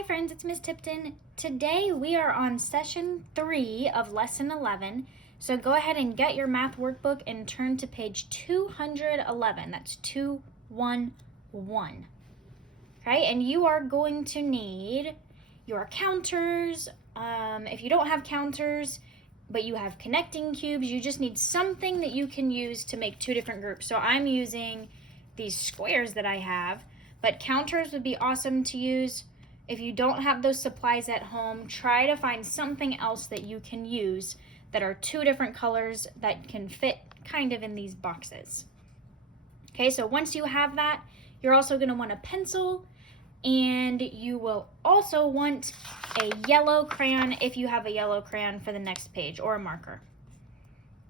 Hi friends, it's Miss Tipton. Today we are on session 3 of lesson 11. So go ahead and get your math workbook and turn to page 211. That's 211. Okay, and you are going to need your counters. If you don't have counters, but you have connecting cubes, you just need something that you can use to make two different groups. So I'm using these squares that I have, but counters would be awesome to use. If you don't have those supplies at home, try to find something else that you can use that are two different colors that can fit kind of in these boxes. Okay, so once you have that, you're also going to want a pencil, and you will also want a yellow crayon if you have a yellow crayon for the next page, or a marker.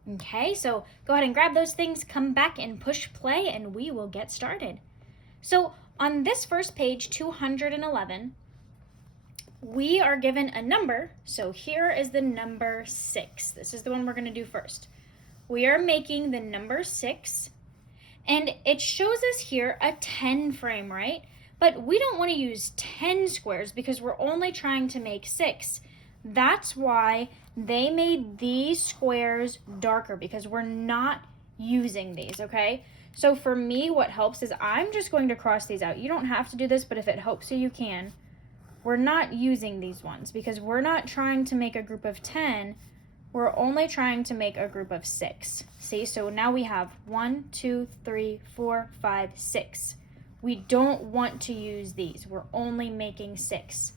Okay, so go ahead and grab those things, come back and push play, and we will get started. So on this first page, 211, we are given a number. So here is the number 6. This is the one we're going to do first. We are making the number 6, and it shows us here a 10 frame, right? But we don't want to use 10 squares because we're only trying to make 6. That's why they made these squares darker, because we're not using these, okay? So for me, what helps is I'm just going to cross these out. You don't have to do this, but if it helps you, you can. We're not using these ones because we're not trying to make a group of 10. We're only trying to make a group of 6. See, so now we have 1, 2, 3, 4, 5, 6. We don't want to use these. We're only making 6.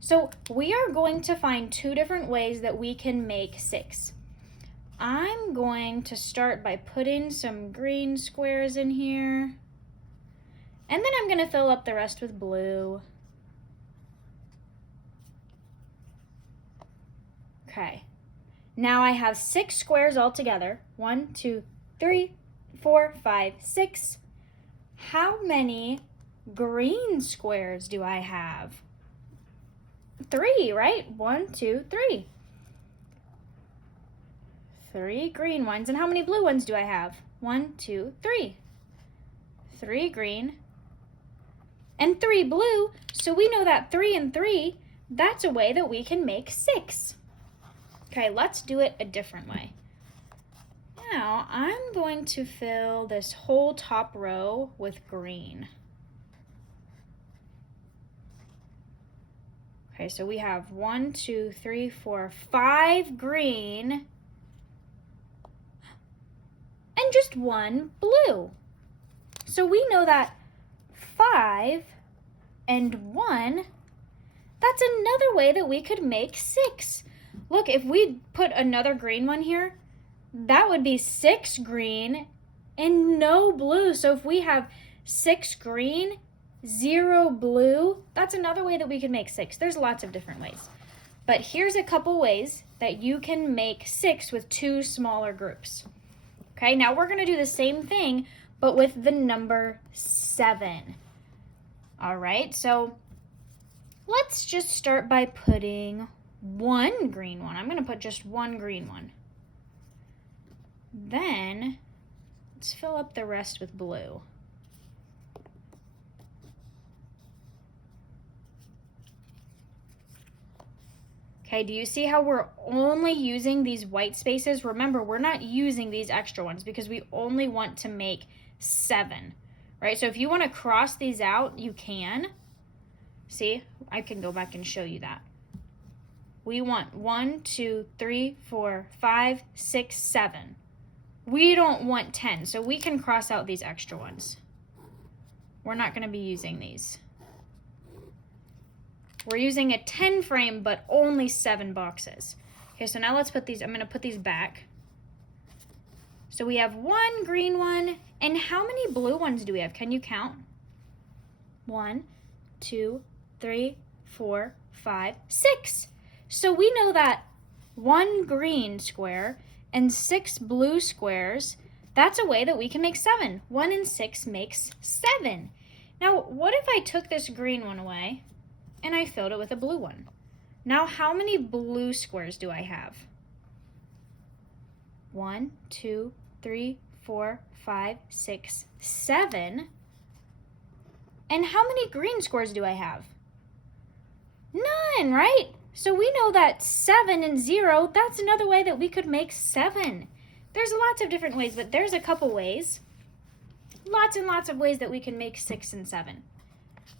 So we are going to find two different ways that we can make 6. I'm going to start by putting some green squares in here. And then I'm going to fill up the rest with blue. Okay. Now I have 6 squares all together. 1, 2, 3, 4, 5, 6. How many green squares do I have? 3, right? 1, 2, 3. 3 green ones. And how many blue ones do I have? 1, 2, 3. 3 green and 3 blue. So we know that 3 and 3, that's a way that we can make 6. Okay, let's do it a different way. Now, I'm going to fill this whole top row with green. Okay, so we have 1, 2, 3, 4, 5 green, and just 1 blue. So we know that 5 and 1, that's another way that we could make 6. Look, if we put another green one here, that would be 6 green and no blue. So if we have 6 green, 0 blue, that's another way that we can make 6. There's lots of different ways. But here's a couple ways that you can make 6 with 2 smaller groups. Okay, now we're going to do the same thing, but with the number 7. All right, so let's just start by putting 1 green one. I'm going to put just 1 green one. Then let's fill up the rest with blue. Okay, do you see how we're only using these white spaces? Remember, we're not using these extra ones because we only want to make 7, right? So if you want to cross these out, you can. See, I can go back and show you that. We want 1, 2, 3, 4, 5, 6, 7. We don't want 10, so we can cross out these extra ones. We're not going to be using these. We're using a 10 frame, but only 7 boxes. Okay, so now let's put these, I'm going to put these back. So we have 1 green one, and how many blue ones do we have? Can you count? 1, 2, 3, 4, 5, 6. So we know that 1 green square and 6 blue squares, that's a way that we can make 7. 1 and 6 makes 7. Now, what if I took this green one away and I filled it with a blue one? Now, how many blue squares do I have? 1, 2, 3, 4, 5, 6, 7. And how many green squares do I have? None, right? So we know that 7 and 0, that's another way that we could make 7. There's lots of different ways, but there's a couple ways. Lots and lots of ways that we can make 6 and 7.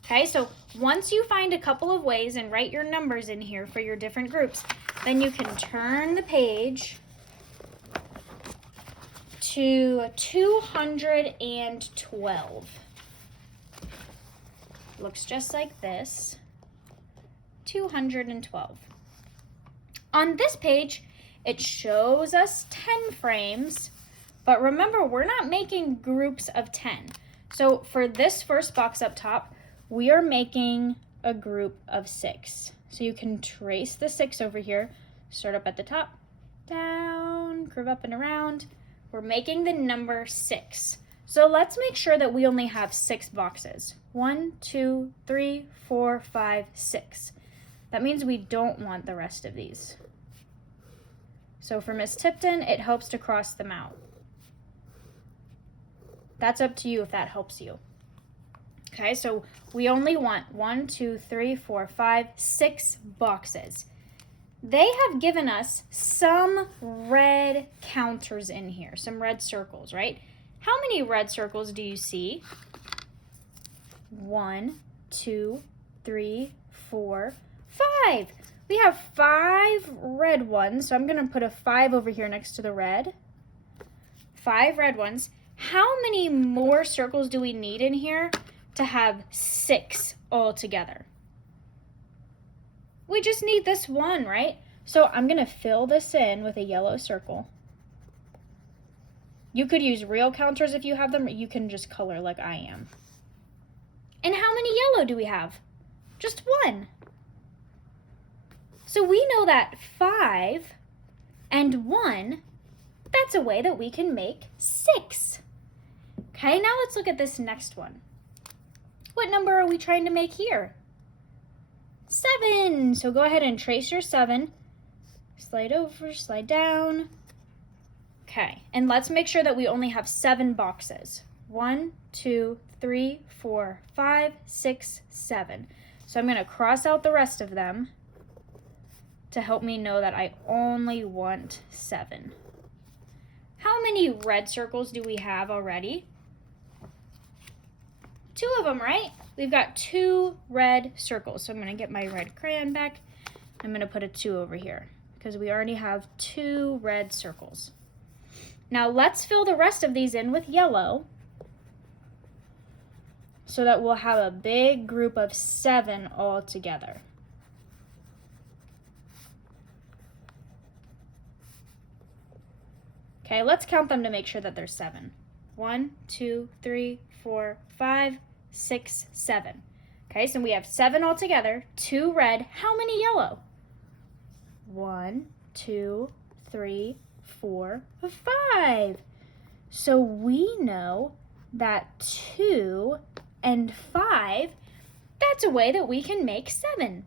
Okay, so once you find a couple of ways and write your numbers in here for your different groups, then you can turn the page to 212. Looks just like this. 212. On this page, it shows us 10 frames, but remember, we're not making groups of 10. So for this first box up top, we are making a group of 6. So you can trace the 6 over here, start up at the top, down, curve up and around. We're making the number 6. So let's make sure that we only have 6 boxes. 1, 2, 3, 4, 5, 6. That means we don't want the rest of these. So for Miss Tipton, it helps to cross them out. That's up to you if that helps you. Okay, so we only want 1, 2, 3, 4, 5, 6 boxes. They have given us some red counters in here, some red circles, right? How many red circles do you see? 1, 2, 3, 4, 5. We have 5 red ones, so I'm going to put a 5 over here next to the red. 5 red ones. How many more circles do we need in here to have 6 all together? We just need this one, right? So I'm going to fill this in with a yellow circle. You could use real counters if you have them, or you can just color like I am. And how many yellow do we have? Just 1. So we know that 5 and 1, that's a way that we can make 6. Okay, now let's look at this next one. What number are we trying to make here? 7. So go ahead and trace your 7. Slide over, slide down. Okay, and let's make sure that we only have 7 boxes. 1, 2, 3, 4, 5, 6, 7. So I'm going to cross out the rest of them to help me know that I only want 7. How many red circles do we have already? 2 of them, right? We've got 2 red circles. So I'm going to get my red crayon back. I'm going to put a 2 over here because we already have 2 red circles. Now let's fill the rest of these in with yellow so that we'll have a big group of 7 all together. Okay, let's count them to make sure that there's 7. 1, 2, 3, 4, 5, 6, 7. Okay, so we have 7 all together, 2 red. How many yellow? 1, 2, 3, 4, 5. So we know that 2 and 5, that's a way that we can make 7.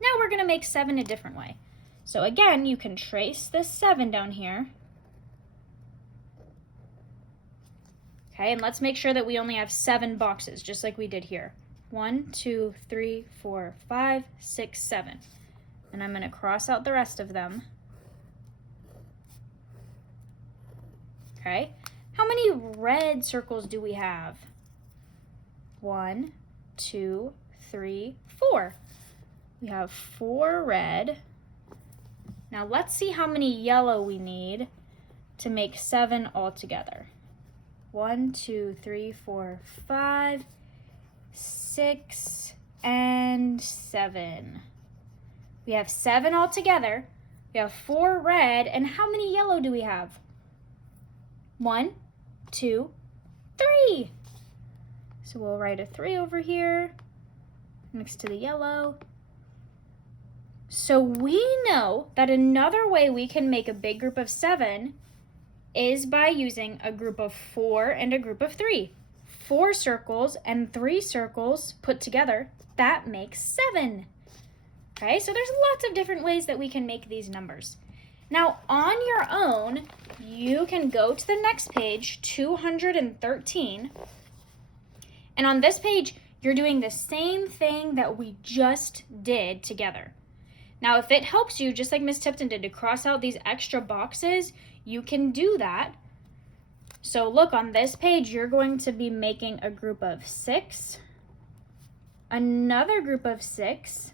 Now we're going to make 7 a different way. So again, you can trace this 7 down here. Okay, and let's make sure that we only have 7 boxes, just like we did here. 1, 2, 3, 4, 5, 6, 7. And I'm going to cross out the rest of them. Okay, how many red circles do we have? 1, 2, 3, 4. We have 4 red. Now let's see how many yellow we need to make 7 altogether. 1, 2, 3, 4, 5, 6, and 7. We have 7 altogether. We have 4 red, and how many yellow do we have? 1, 2, 3. So we'll write a 3 over here next to the yellow. So we know that another way we can make a big group of 7 is by using a group of 4 and a group of 3. 4 circles and 3 circles put together, that makes 7. Okay, so there's lots of different ways that we can make these numbers. Now, on your own, you can go to the next page, 213. And on this page, You're doing the same thing that we just did together. Now, if it helps you, just like Miss Tipton did, to cross out these extra boxes, you can do that. So look, on this page, you're going to be making a group of 6, another group of 6,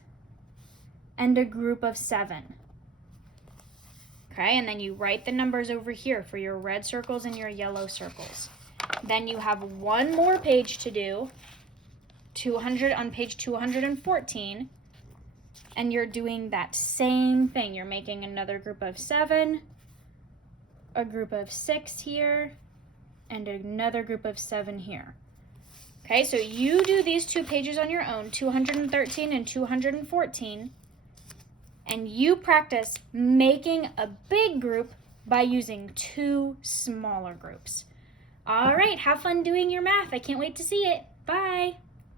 and a group of 7. Okay, and then you write the numbers over here for your red circles and your yellow circles. Then you have one more page to do, 200 on page 214. And you're doing that same thing. You're making another group of 7, a group of 6 here, and another group of 7 here. Okay, so you do these 2 pages on your own, 213 and 214, and you practice making a big group by using 2 smaller groups. All right, have fun doing your math. I can't wait to see it. Bye.